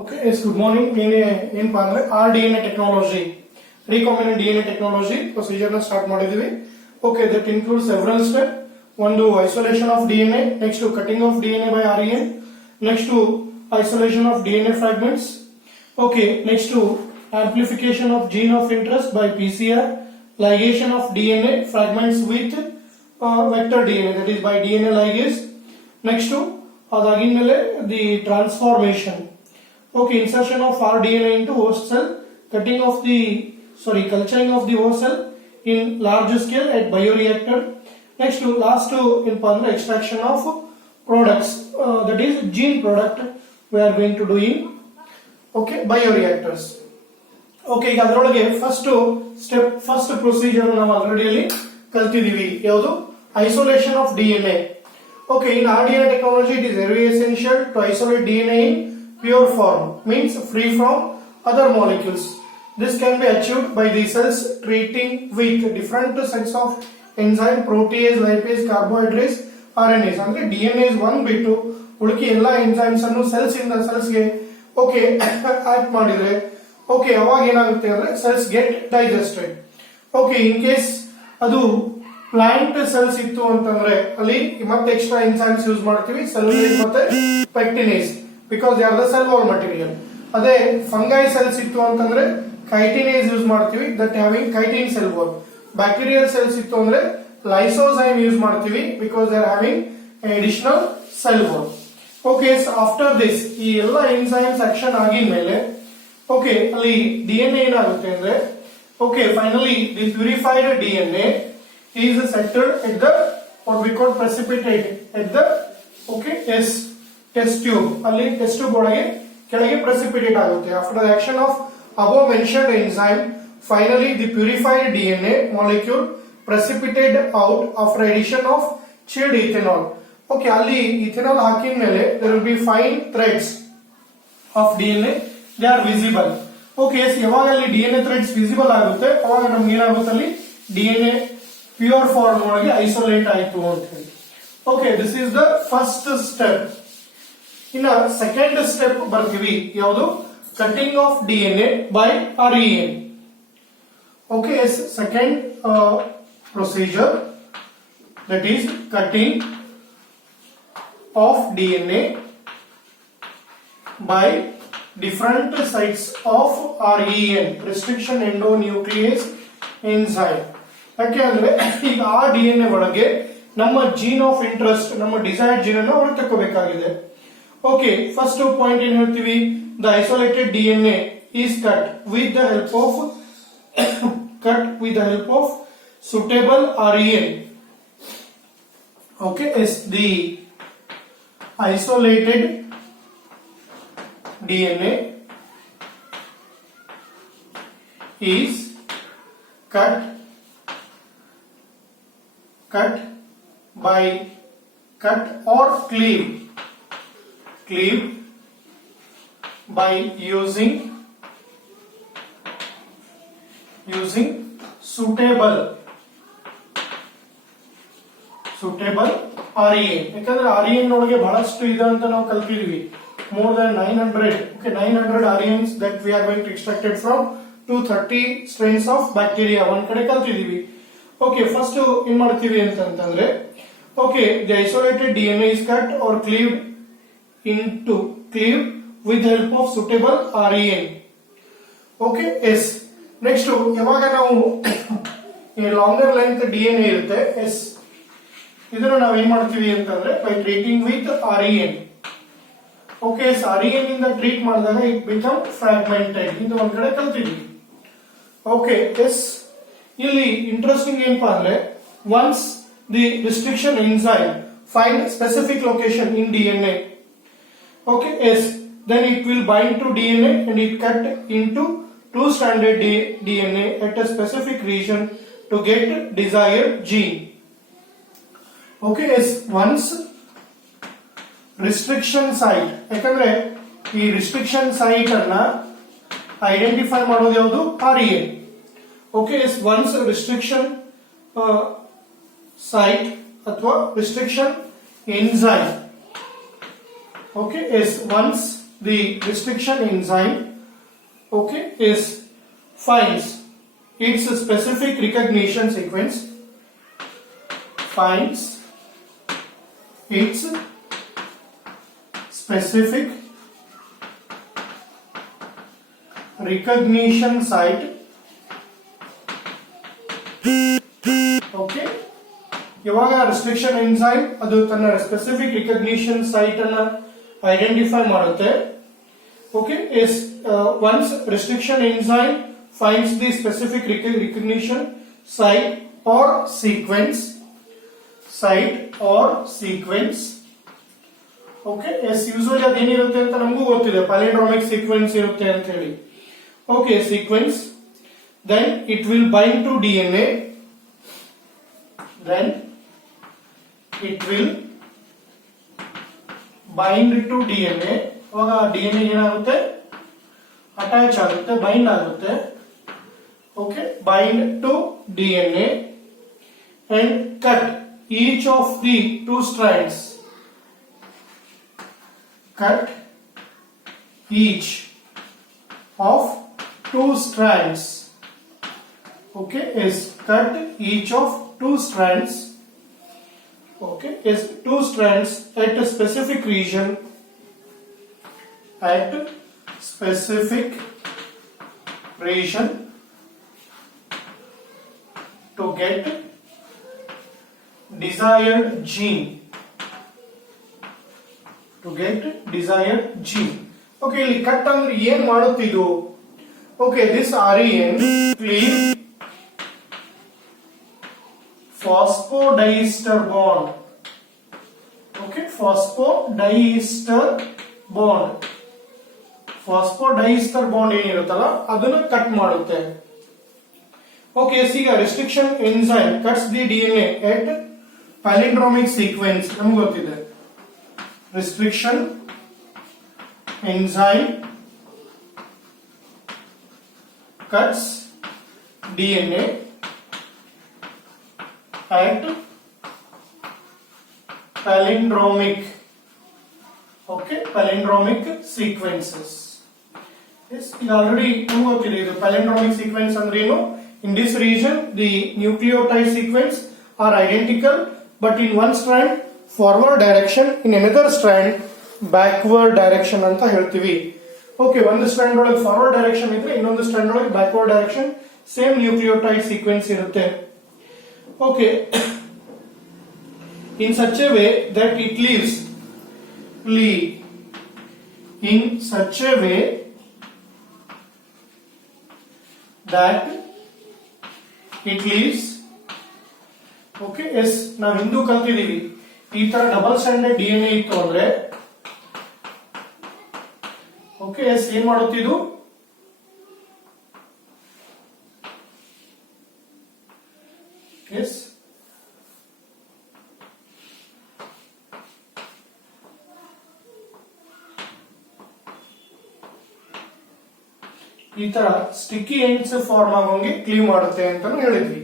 Okay, yes, good morning. ಏನಪ್ಪಾ ಅಂದ್ರೆ RDNA technology, recombinant DNA technology procedure na start ಮಾಡಿದೀವಿ. Okay, that includes several steps. ಒಂದು isolation of DNA, next to cutting of DNA by REN, next to isolation of DNA fragments. Okay, next to amplification of gene of interest by PCR, ligation of DNA fragments with vector DNA, that is by DNA ligase. Next to ಅದಾಗಿದ್ಮೇಲೆ the transformation. Okay, insertion of rDNA into host cell, culturing of the host cell in large scale at bioreactor. Next to last to extraction of products, that is gene product we are going to do in bioreactors. Okay, ಈಗ ಅದರೊಳಗೆ first procedure ನಾವು ಆಲ್ರೆಡಿ ಅಲ್ಲಿ ಕಲ್ತಿದೀವಿ, ಯಾವುದು isolation of DNA. Okay, in RDNA technology it is very essential to isolate DNA in pure form, means free from other molecules. This can be achieved by the cells treating with different sets of enzyme, protease, lipase, carbohydrates, RNAs. ಅಂದ್ರೆ DNA is one ಬಿಟ್ಟು ಉಳಿಕೆ ಎಲ್ಲ ಎಂಜೈಮ್ಸ್ ಅನ್ನು ಸೆಲ್ಸ್ ಇಂದ ಸೆಲ್ಸ್ ಗೆ ಆಕ್ಟ್ ಮಾಡಿದ್ರೆ ಅವಾಗ ಏನಾಗುತ್ತೆ ಅಂದ್ರೆ cells get digested. In case ಅದು ಪ್ಲಾಂಟ್ ಸೆಲ್ಸ್ ಇತ್ತು ಅಂತಂದ್ರೆ ಅಲ್ಲಿ ಮತ್ತೆ ಎಕ್ಸ್ಟ್ರಾ ಎಂಜೈಮ್ಸ್ ಯೂಸ್ ಮಾಡ್ತೀವಿ, ಸೆಲ್ಯುಲೋಸ್ ಮತ್ತೆ ಪೆಕ್ಟಿನೇಸ್, because they are the cell wall material. ಅದೇ ಫಂಗೈ ಸೆಲ್ಸ್ ಇತ್ತು ಅಂತಂದ್ರೆ ಕೈಟಿನೇಸ್ ಯೂಸ್ ಮಾಡ್ತೀವಿ, that having chitin cell wall. Bacterial cells ಇತ್ತು ಅಂದ್ರೆ ಲೈಸೋಸೈಮ್ ಯೂಸ್ ಮಾಡ್ತೀವಿ, because they are having additional cell wall. Okay, so after this ಈ ಎಲ್ಲ ಎಂಜೈಮ್ಸ್ ಆಕ್ಷನ್ ಆಗಿದ್ಮೇಲೆ ಅಲ್ಲಿ DNA ಏನಾಗುತ್ತೆ ಅಂದ್ರೆ finally the purified DNA is centered at the what we call precipitate at the test tube. ಅಲ್ಲಿ ಟೆಸ್ಟ್ ಟ್ಯೂಬ್ ಒಳಗೆ ಕೆಳಗೆ ಪ್ರೆಸಿಪಿಟೇಟ್ ಆಗುತ್ತೆ. After the action of above mentioned enzyme, finally the purified DNA molecule precipitated out after addition of chilled ethanol. ಅಲ್ಲಿ ethanol ಹಾಕಿದ ಮೇಲೆ there will be fine threads of DNA, they are visible. ಯಾವಾಗ ಅಲ್ಲಿ DNA threads visible ಆಗುತ್ತೆ ಅವಾಗ ನಮ್ಗೆ ಏನಾಗುತ್ತೆ ಅಲ್ಲಿ DNA ಪ್ಯೂರ್ ಫಾರ್ಮ್ ಒಳಗೆ ಐಸೋಲೇಟ್ ಆಯಿತು ಅಂತ ಹೇಳಿ. This is the first step. ಇನ್ನ ಸೆಕೆಂಡ್ ಸ್ಟೆಪ್ ಬರ್ತೀವಿ, ಯಾವುದು cutting of DNA by REN. Second procedure, that is cutting of DNA by different sites of REN, restriction endonuclease enzyme. ಯಾಕೆ ಅಂದ್ರೆ ಈಗ ಆ DNA ಒಳಗೆ ನಮ್ಮ ಜೀನ್ ಆಫ್ ಇಂಟ್ರೆಸ್ಟ್, ನಮ್ಮ ಡಿಸೈರ್ಡ್ ಜೀನ್ ಅನ್ನು ಹೊರ ತಕ್ಕೋಬೇಕಾಗಿದೆ. ಫಸ್ಟ್ ಪಾಯಿಂಟ್ ಏನ್ ಹೇಳ್ತೀವಿ, the isolated DNA is cut with the help of suitable REN. The isolated DNA is cut or cleaved by using suitable REN. ಯಾಕಂದ್ರೆ REN ಒಳಗೆ ಬಹಳಷ್ಟು ಇದೆ ಅಂತ ನಾವು ಕಲ್ತಿದ್ವಿ. more than 900 RENs that we are going to extracted from 230 strains of bacteria ಒಂದ್ ಕಡೆ ಕಲ್ತಿದೀವಿ. ಫಸ್ಟ್ ಏನ್ ಮಾಡ್ತೀವಿ ಅಂತಂದ್ರೆ the isolated DNA is cut or cleaved with the help of suitable REN. Next ಯಾವಾಗ ನಾವು ಲಾಂಗರ್ ಲೆಂತ್ DNA ಇರುತ್ತೆ ಇದನ್ನ ನಾವು ಏನ್ ಮಾಡ್ತೀವಿ ಅಂತಂದ್ರೆ by treating with REN. REN ಇಂದ ಟ್ರೀಟ್ ಮಾಡಿದಾಗ it become fragmented. ಇದು ಒಂದ್ ಕಡೆ ಕಲ್ತಿದ್ವಿ. ಇಲ್ಲಿ ಇಂಟ್ರೆಸ್ಟಿಂಗ್ ಏನಪ್ಪಾ ಅಂದ್ರೆ once the restriction enzyme find specific location in DNA, then it will bind to DNA and it cut into two-stranded DNA at a specific region to get desired gene. Once restriction site, ಯಾಕಂದ್ರೆ ಈ restriction site ಅನ್ನ ಐಡೆಂಟಿಫೈ ಮಾಡೋದು ಯಾವುದು REN. once restriction site ಅಥವಾ restriction enzyme once the restriction enzyme, okay, is finds its specific recognition sequence, finds its specific recognition site, okay, ಇವಾಗ restriction enzyme ಅದು ತನ್ನ specific recognition site ಅನ್ನ ಐಡೆಂಟಿಫೈ ಮಾಡುತ್ತೆ. Okay, once restriction enzyme finds the specific recognition site or sequence, okay, usually ಅದೇನಿರುತ್ತೆ ಅಂತ ನಮಗೂ ಗೊತ್ತಿದೆ, palindromic sequence ಇರುತ್ತೆ ಅಂತ ಹೇಳಿ. Okay, sequence, then it will bind to DNA, then it will bind to DNA. ಅವಾಗ DNA ಏನಾಗುತ್ತೆ, ಅಟ್ಯಾಚ್ ಆಗುತ್ತೆ, ಬೈಂಡ್ ಆಗುತ್ತೆ. Okay, bind to DNA and cut each of the two strands, cut each of two strands, okay, is cut each of two strands, okay, is two strands at a specific region, to get desired gene, okay, ಇಲ್ಲಿ ಕಟ್ ಅಂದ್ರೆ ಏನ್ ಮಾಡುತ್ತಿದ್ದು? Okay, this REN cleave phosphodiester bond, okay, phosphodiester bond ಏನಿರುತ್ತಲ್ಲ ಅದನ್ನ ಕಟ್ ಮಾಡುತ್ತೆ. ಓಕೆ, ಈಗ restriction enzyme cuts the DNA at palindromic sequence, ನಮ್ಗೆ ಗೊತ್ತಿದೆ. Restriction enzyme cuts DNA at palindromic, okay, palindromic sequences. Yes, it already ಗೊತ್ತಿದೆ ಇದು palindromic sequence ಅಂದ್ರೆ ಏನು. In this region the nucleotide sequence are identical but in one strand forward direction, in another strand backward direction ಅಂತ ಹೇಳ್ತೀವಿ. ಓಕೆ, ಒಂದು ಸ್ಟ್ರಾಂಡ್ ಒಳಗೆ forward direction ಇದ್ರೆ ಇನ್ನೊಂದು ಸ್ಟ್ರಾಂಡ್ ಒಳಗೆ backward direction, same nucleotide sequence ಇರುತ್ತೆ. Okay, in such a way that it leaves in such a way that it leaves, okay, yes, ನಾವು ಹಿಂದೂ ಕಲ್ತಿದೀವಿ ಈ ತರ ಡಬಲ್ ಸ್ಟ್ಯಾಂಡರ್ಡ್ DNA ಇತ್ತು ಅಂದ್ರೆ, ಓಕೆ, ಎಸ್, ಏನ್ ಮಾಡುತ್ತಿದ್ದು? ಎಸ್, ಈ ತರ ಸ್ಟಿಕ್ಕಿ ಎಂಡ್ಸ್ ಫಾರ್ಮ್ ಆಗೋಂಗೆ ಕ್ಲೀವ್ ಮಾಡುತ್ತೆ ಅಂತ ಹೇಳಿದ್ವಿ.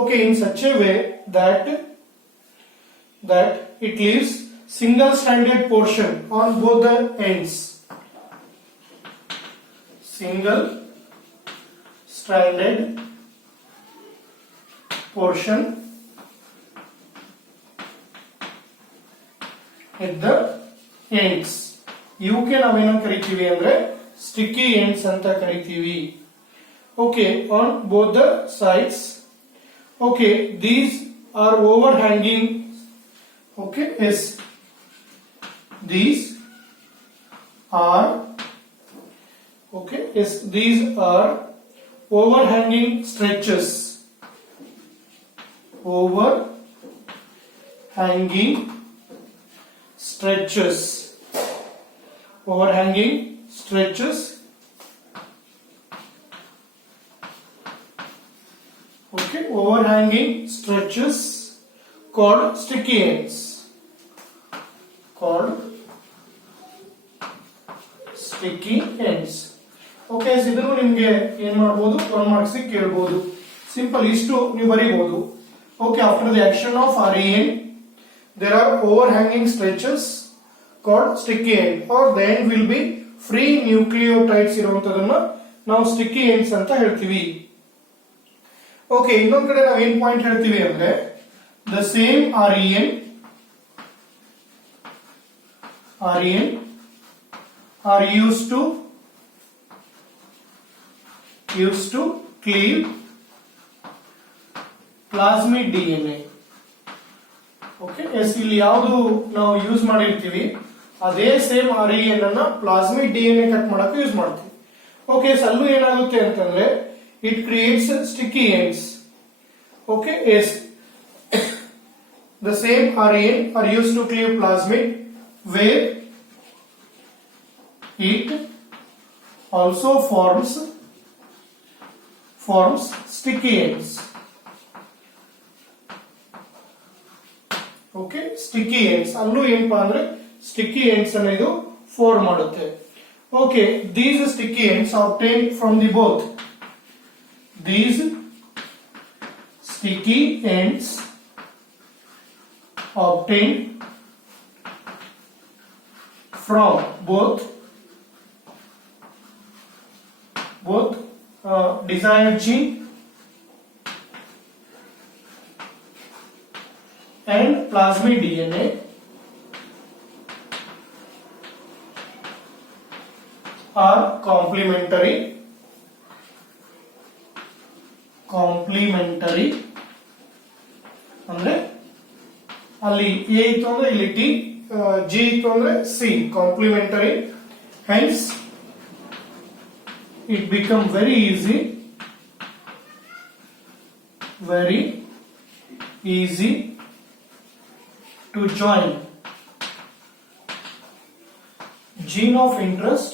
Okay, in such A way that it leaves single stranded portion on both the ends, single stranded portion at the ends. ಇವಕ್ಕೆ ನಾವೇನಂತ ಕರಿತೀವಿ ಅಂದ್ರೆ ಸ್ಟಿಕ್ಕಿ ಎಂಡ್ಸ್ ಅಂತ ಕರಿತೀವಿ. Okay, on both the sides. Okay, these are overhanging. Okay, yes, these are, okay, yes, these are overhanging stretches, overhanging stretches, okay, overhanging stretches called sticky ends, sticky ends. Okay, ಇದನ್ನು ನಿಮ್ಗೆ ಏನ್ ಮಾಡಬಹುದು, 1 ಮಾರ್ಕ್ಸ್ ಕೇಳಬಹುದು. Simple, ಇಷ್ಟು ನೀವು ಬರೀಬಹುದು. Okay, after the action of REN there are overhanging stretches called sticky end, or the end will be free nucleotides ಇರುವಂತದನ್ನ ನಾವು ಸ್ಟಿಕ್ಕಿ ಎಂಡ್ಸ್ ಅಂತ ಹೇಳ್ತೀವಿ. ಓಕೆ, ಇನ್ನೊಂದ್ ಕಡೆ ನಾವು ಏನ್ ಪಾಯಿಂಟ್ ಹೇಳ್ತೀವಿ ಅಂದ್ರೆ the same REN are used to cleave plasmid DNA. ಓಕೆ, ಎಸ್ ಇಲ್ಲಿ ಯಾವುದು ನಾವು ಯೂಸ್ ಮಾಡಿರ್ತೀವಿ ಅದೇ ಸೇಮ್ REN ಅನ್ನ ಪ್ಲಾಸ್ಮಿಡ್ DNA ಕಟ್ ಮಾಡಕ್ಕೆ ಯೂಸ್ ಮಾಡ್ತೀವಿ. ಓಕೆ, ಅಲ್ಲೂ ಏನಾಗುತ್ತೆ ಅಂತಂದ್ರೆ it creates sticky ends. Okay, yes the same REN are used to cleave plasmid where it also forms sticky ends. Okay, sticky ends allu ಏನಪ್ಪಾ ಅಂದ್ರೆ sticky ends ಅನ್ನು ಇದು ಫಾರ್ಮ್ ಮಾಡುತ್ತೆ. Okay, these sticky ends are obtained from the both. These sticky ends obtained from both desired gene and plasmid DNA are complementary ಅಂದ್ರೆ ಅಲ್ಲಿ ಎ ಇತ್ತು ಅಂದ್ರೆ ಇಲ್ಲಿ ಟಿ, ಜಿ ಇತ್ತು ಅಂದ್ರೆ C, complementary. Hence it become very easy to join gene of interest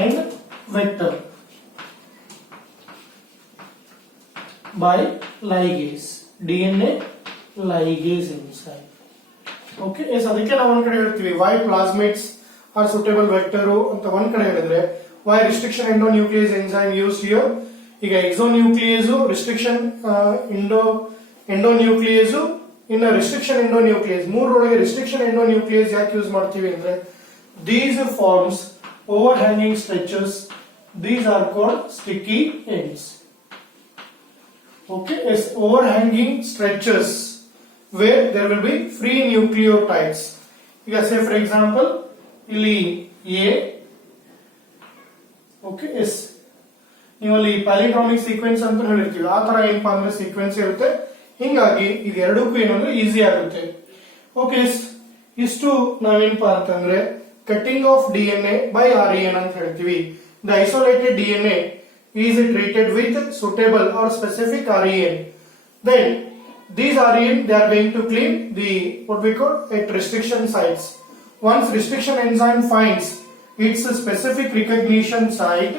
and vector by ligase, DNA ligase enzyme. Okay, yes, ಅದಕ್ಕೆ ನಾವು ಒಂದ್ ಕಡೆ ಹೇಳ್ತೀವಿ why plasmids are suitable vector ಅಂತ ಒಂದ್ ಕಡೆ ಹೇಳಿದ್ರೆ why restriction endonuclease enzyme used here. ಈಗ exonuclease restriction endonuclease ಇನ್ನ restriction endonuclease ಮೂರರೊಳಗೆ restriction endonuclease ಯಾಕೆ ಯೂಸ್ ಮಾಡ್ತೀವಿ ಅಂದ್ರೆ these forms overhanging stretches, these are called sticky ends. Okay, yes, overhanging stretches where there will be free nucleotides. ಈಗ say for example ಇಲ್ಲಿ A, okay, S ನೀವು ಅಲ್ಲಿ ಪ್ಯಾಲಿಂಡ್ರೋಮಿಕ್ ಸೀಕ್ವೆನ್ಸ್ ಅಂತ ಹೇಳಿರ್ತೀವಿ, ಆ ತರ ಏನಪ್ಪಾ ಅಂದ್ರೆ ಸೀಕ್ವೆನ್ಸ್ ಇರುತ್ತೆ. ಹಿಂಗಾಗಿ ಇದು ಎರಡಕ್ಕೂ ಏನಂದ್ರೆ ಈಸಿ ಆಗುತ್ತೆ. ಓಕೆ, ಇಷ್ಟು ನಾವೇನಪ್ಪಾ ಅಂತಂದ್ರೆ cutting of DNA by REN ಅಂತ ಹೇಳ್ತೀವಿ. The isolated DNA is treated with suitable or specific REN. Then these REN they are going to cleave the what we call at restriction sites. Once restriction enzyme finds its specific recognition site,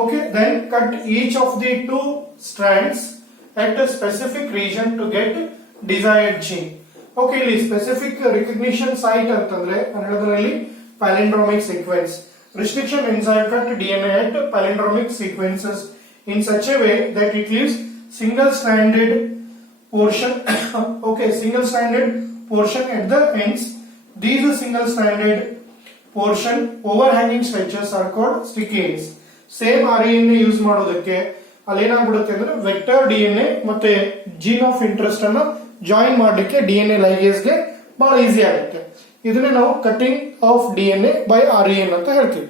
okay, then cut each of the two strands at a specific region to get desired gene. Okay, ಇಲ್ಲಿ specific recognition site ಅಂತಂದ್ರೆ ಅನ್ನೋದ್ರಲ್ಲಿ palindromic sequence. Restriction enzyme cut DNA at palindromic sequences in such a way that it leaves single-stranded portion. Okay, single-stranded portion at the ends. These single-stranded portion overhanging stretches are called sticky ends. Same REN use ಮಾಡೋದಕ್ಕೆ ಅಲ್ಲಿ ಏನಾಗ್ಬಿಡುತ್ತೆ ಅಂದ್ರೆ vector DNA ಮತ್ತೆ gene of interest ಅನ್ನ ಜಾಯಿನ್ ಮಾಡ್ಲಿಕ್ಕೆ DNA ಲೈಗೇಸ್ಗೆ ಬಹಳ ಈಸಿ ಆಗುತ್ತೆ. ಇದನ್ನೇ ನಾವು cutting of DNA by REN ಅಂತ ಹೇಳ್ತೀವಿ.